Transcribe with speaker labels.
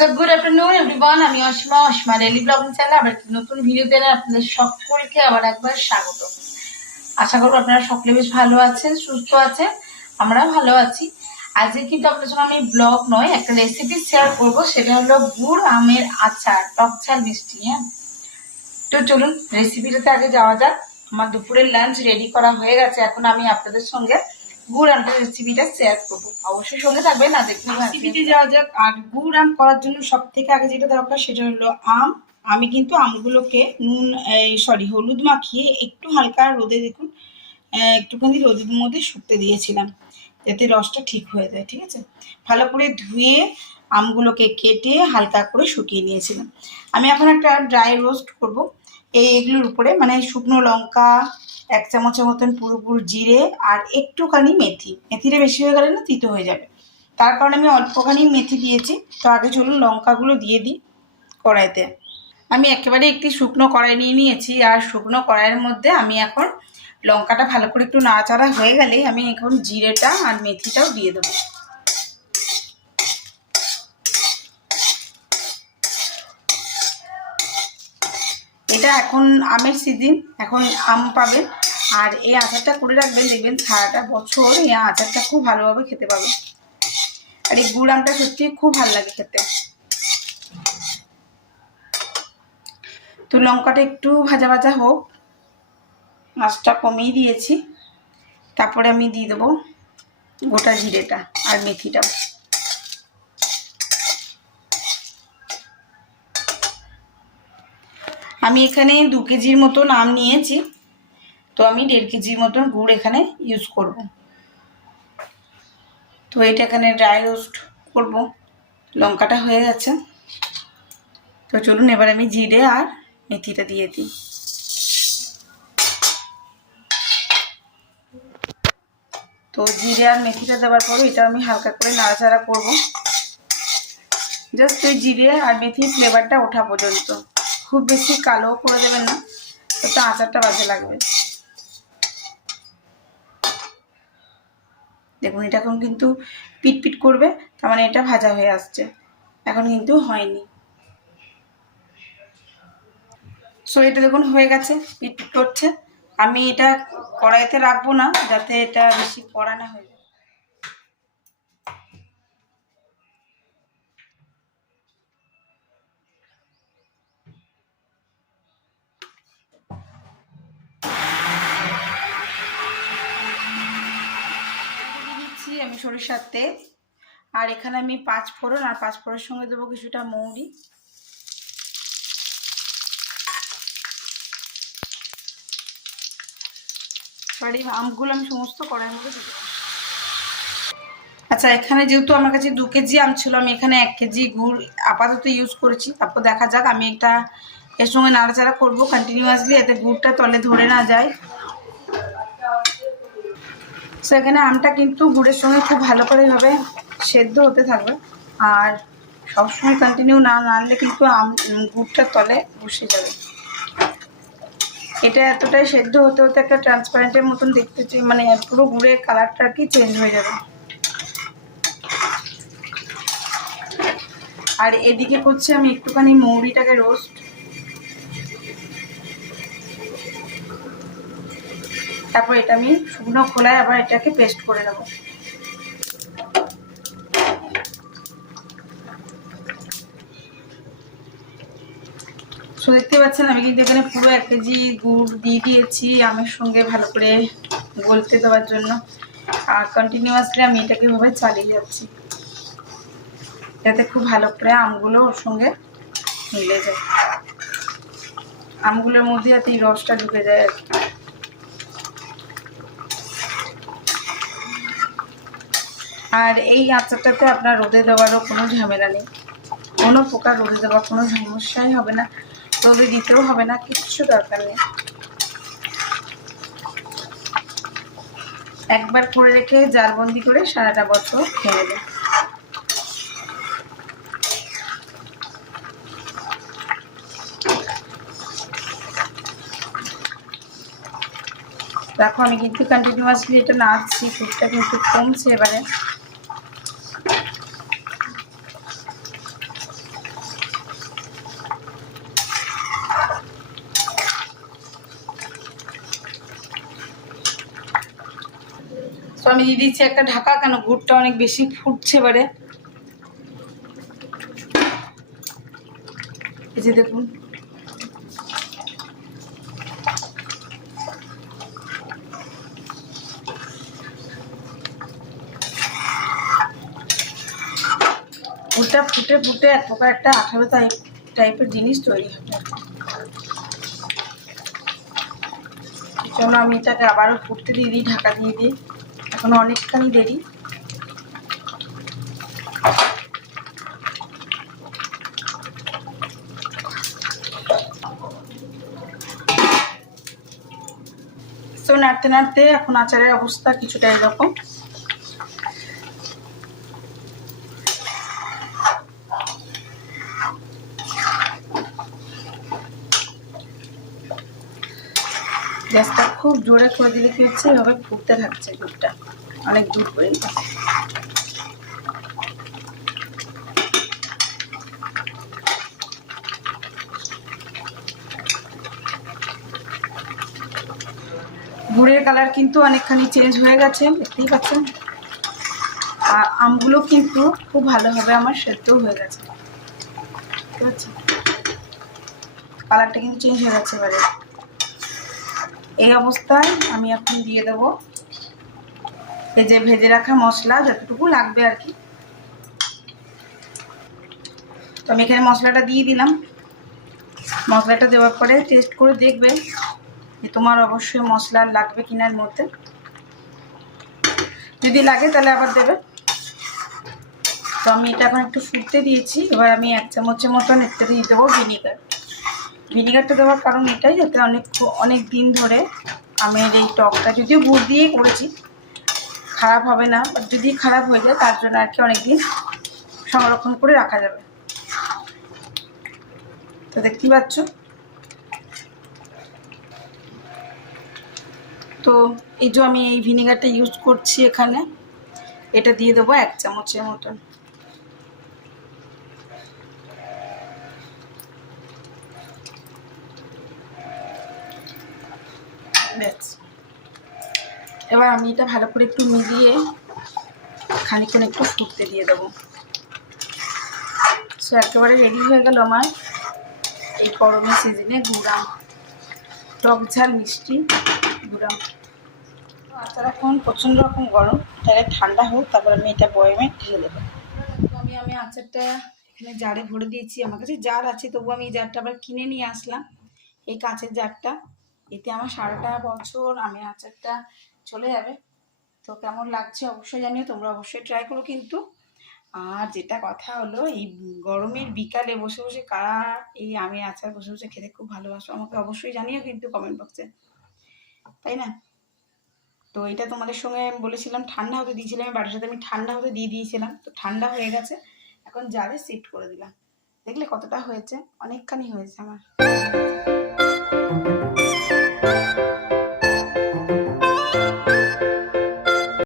Speaker 1: So good afternoon everyone আমি Asima Asima daily blog channel আবার একটি নতুন ভিডিওতে আপনাদের সকলকে আবার একবার স্বাগত। আশা করব আপনারা সকলে বেশ ভালো আছেন, সুস্থ আছেন আমরা ভালো আছি। আজকে কিন্তু আপনার সঙ্গে আমি ব্লগ নয়, একটা রেসিপি শেয়ার করব, সেটা হলো গুড় আমের আচার, টক ঝাল মিষ্টি হ্যাঁ? তো চলুন রেসিপিটাতে আগে যাওয়া যাক। আমার দুপুরের লাঞ্চ রেডি করা হয়ে গেছে, এখন আমি আপনাদের সঙ্গে আর করার জন্য সব থেকে আগে যেটা দরকার সেটা হলো আম। আমি কিন্তু আমগুলোকে নুন সরি হলুদ মাখিয়ে একটু হালকা রোদে দেখুন একটুখানি রোদের মধ্যে শুকতে দিয়েছিলাম, যাতে রসটা ঠিক হয়ে যায়, ঠিক আছে? ভালো করে ধুয়ে আমগুলোকে কেটে হালকা করে শুকিয়ে নিয়েছিলাম। আমি এখন একটা ড্রাই রোস্ট করব। এই এগুলোর উপরে মানে শুকনো লঙ্কা, এক চামচের মতন পুরোপুর জিরে আর একটুখানি মেথি। মেথিটা বেশি হয়ে গেলে না তিতো হয়ে যাবে। তার কারণে আমি অল্পখানি মেথি দিয়েছি। তো আগে চলুন লঙ্কাগুলো দিয়ে দিই কড়াইতে। আমি একেবারে একটি শুকনো কড়াই নিয়ে নিয়েছি। আর শুকনো কড়াইয়ের মধ্যে আমি এখন লঙ্কাটা ভালো করে একটু নাড়াচাড়া হয়ে গেলে আমি এখন জিরেটা আর মেথিটাও দিয়ে দেবো। এটা এখন আমের সিজন এখন আম পাবেন আর এই আচারটা করে রাখবেন, দেখবেন সারাটা বছর এই আচারটা খুব ভালোভাবে খেতে পাবে। আর এই গুড় আমটা সত্যি খুব ভালো লাগে খেতে। তো লঙ্কাটা একটু ভাজা ভাজা হোক। মাছটা কমিয়ে দিয়েছি। তারপরে আমি দিয়ে দেবো গোটা জিরেটা আর মেথিটা আমি এখানে দু কেজির মতন আম নিয়েছি। তো আমি দেড় কেজির মতন গুড় এখানে ইউজ করব। তো এটা এখানে ড্রাই রোস্ট করব। লঙ্কাটা হয়ে গেছে। তো চলুন এবার আমি জিরে আর মেথিটা দিয়ে দিই। তো জিরে আর মেথিটা দেওয়ার পর এটা আমি হালকা করে নাড়াচাড়া করব। জাস্ট ওই জিরে আর মেথির ফ্লেভারটা ওঠা পর্যন্ত। খুব বেশি কালো করে দেবেন না তো আচারটা বাজে লাগবে। দেখুন, এটা এখন কিন্তু পিট পিট করবে, তার মানে এটা ভাজা হয়ে আসছে। এখন কিন্তু হয়নি। সো এটা দেখুন হয়ে গেছে পিট পিট করছে। আমি এটা কড়াইতে রাখব না, যাতে এটা বেশি কড়া না হয়ে সরিষার তেল। আর এখানে আমি পাঁচ ফোড়ন আর পাঁচ ফোড়নের সঙ্গে দেবো কিছুটা মৌরি। আমগুলো আমি সমস্ত কড়াইয়ের মধ্যে দেবো। আচ্ছা এখানে যেহেতু আমার কাছে দু কেজি আম ছিল, আমি এখানে এক কেজি গুড় আপাতত ইউজ করেছি। তারপর দেখা যাক, আমি এটা এর সঙ্গে নাড়াচাড়া করব কন্টিনিউয়াসলি এতে গুড়টা তলে ধরে না যায়। সো এখানে আমটা কিন্তু গুড়ের সঙ্গে খুব ভালো করে এভাবে সেদ্ধ হতে থাকবে। আর সবসময় কন্টিনিউ না নাড়লে কিন্তু আম গুড়টা তলে বসে যাবে। এটা এতটাই সেদ্ধ হতে হতে একটা ট্রান্সপারেন্টের মতন দেখতে চাই মানে পুরো গুড়ের কালারটা আর কি চেঞ্জ হয়ে যাবে। আর এদিকে করছি আমি একটুখানি মৌরিটাকে রোস্ট তারপর এটা আমি শুকনো খোলায় আবার এটাকে পেস্ট করে নেব। সো দেখতে পাচ্ছেন, আমি কিন্তু এখানে পুরো এক কেজি গুড় দিয়ে দিয়েছি আমের সঙ্গে ভালো করে গলতে দেওয়ার জন্য। আর কন্টিনিউয়াসলি আমি এটাকে এভাবে চালিয়ে যাচ্ছি, যাতে খুব ভালো করে আমগুলো ওর সঙ্গে মিলে যায়। আমগুলোর মধ্যে যাতে এই রসটা ঢুকে যায় আর কি। আর এই আচারটাতে আপনার রোদে দেওয়ারও কোনো ঝামেলা নেই। কোনো প্রকার রোদে দেওয়ার কোনো সমস্যাই হবে না। রোদে দিতেও হবে না, কিচ্ছু দরকার নেই। একবার করে রেখে জালবন্দি করে সারাটা বছর খেয়ে নেবে দেখো, আমি কিন্তু কন্টিনিউয়াসলি এটা নাড়ছি দুধটা কিন্তু কমছে এবারে। তো আমি দিয়ে দিচ্ছি একটা ঢাকা, কেন গুড়টা অনেক বেশি ফুটছে এবারে? এই যে দেখুন। গুড়টা ফুটে ফুটে এক প্রকার একটা আঠারো টাইপ টাইপের জিনিস তৈরি হবে। আমি এটাকে আবারও ফুটতে দিয়ে দিই, ঢাকা দিয়ে দিই। এখনও অনেকখানি দেরি। তো নাড়তে নাড়তে এখন আচারের অবস্থা কিছুটা এরকম। খুব জোরে করে দিলে কি হচ্ছে? এভাবে ফুটতে থাকছে দুধটা। অনেক দূর পর্যন্ত গুড়ের কালার কিন্তু অনেকখানি চেঞ্জ হয়ে গেছে, দেখতেই পাচ্ছেন? আর আমগুলো কিন্তু খুব ভালোভাবে আমার সেদ্ধও হয়ে গেছে। দেখতে পাচ্ছেন কালারটা কিন্তু চেঞ্জ হয়ে গেছে এবারে। এই অবস্থায় আমি এখন দিয়ে দেবো এই যে ভেজে রাখা মশলা যতটুকু লাগবে আর কি। তো আমি এখানে মশলাটা দিয়ে দিলাম। মশলাটা দেওয়ার পরে টেস্ট করে দেখবে যে তোমার অবশ্যই মশলা লাগবে কিনার মধ্যে। যদি লাগে তাহলে আবার দেবে। তো আমি এটা এখন একটু ফুটতে দিয়েছি। এবার আমি এক চামচের মতন এতে দিয়ে দেবো ভিনিগার ভিনিগারটা দেওয়ার কারণ এটাই যাতে অনেক অনেক দিন ধরে আমের এই টকটা যদিও গুড় দিয়েই করেছি, খারাপ হবে না যদি খারাপ হয়ে যায় তার জন্য আর কি অনেকদিন সংরক্ষণ করে রাখা যাবে। তো দেখতেই পাচ্ছ। তো এই যে আমি এই ভিনিগারটা ইউজ করছি এখানে, এটা দিয়ে দেবো এক চামচের মতন। ব্যাস। এবার আমি এটা ভালো করে একটু মিলিয়ে খানিক্ষণ একটু ফুটতে দিয়ে দেবো। সো, একেবারে রেডি হয়ে গেল আমার এই গরমের সিজনে গুড়াম। টক ঝাল, মিষ্টি, গুড়াম। আচার এখন প্রচণ্ড রকম গরম। তাহলে ঠান্ডা হোক, তারপর আমি এটা বয়মে ঢেলে দেবো। আমি আমি আচারটা এখানে জারে ভরে দিয়েছি। আমার কাছে জার আছে তবু আমি এই জারটা আবার কিনে নিয়ে আসলাম। এই কাঁচের জারটা। এতে আমার সারাটা বছর, আমি আচারটা চলে যাবে। তো কেমন লাগছে অবশ্যই জানিও, তোমরা অবশ্যই ট্রাই করো কিন্তু। আর যেটা কথা হলো, এই গরমের বিকালে বসে বসে কারা এই আমের আচার বসে বসে খেতে খুব ভালোবাসো, আমাকে অবশ্যই জানিও কিন্তু কমেন্ট বক্সে তাই না? তো এটা তোমাদের সঙ্গে আমি বলেছিলাম, ঠান্ডা হতে দিয়েছিলাম আমি বাড়ির সাথে আমি ঠান্ডা হতে দিয়ে দিয়েছিলাম। তো ঠান্ডা হয়ে গেছে, এখন জারে শিফট করে দিলাম। দেখলে কতটা হয়েছে? অনেকখানি হয়েছে আমার।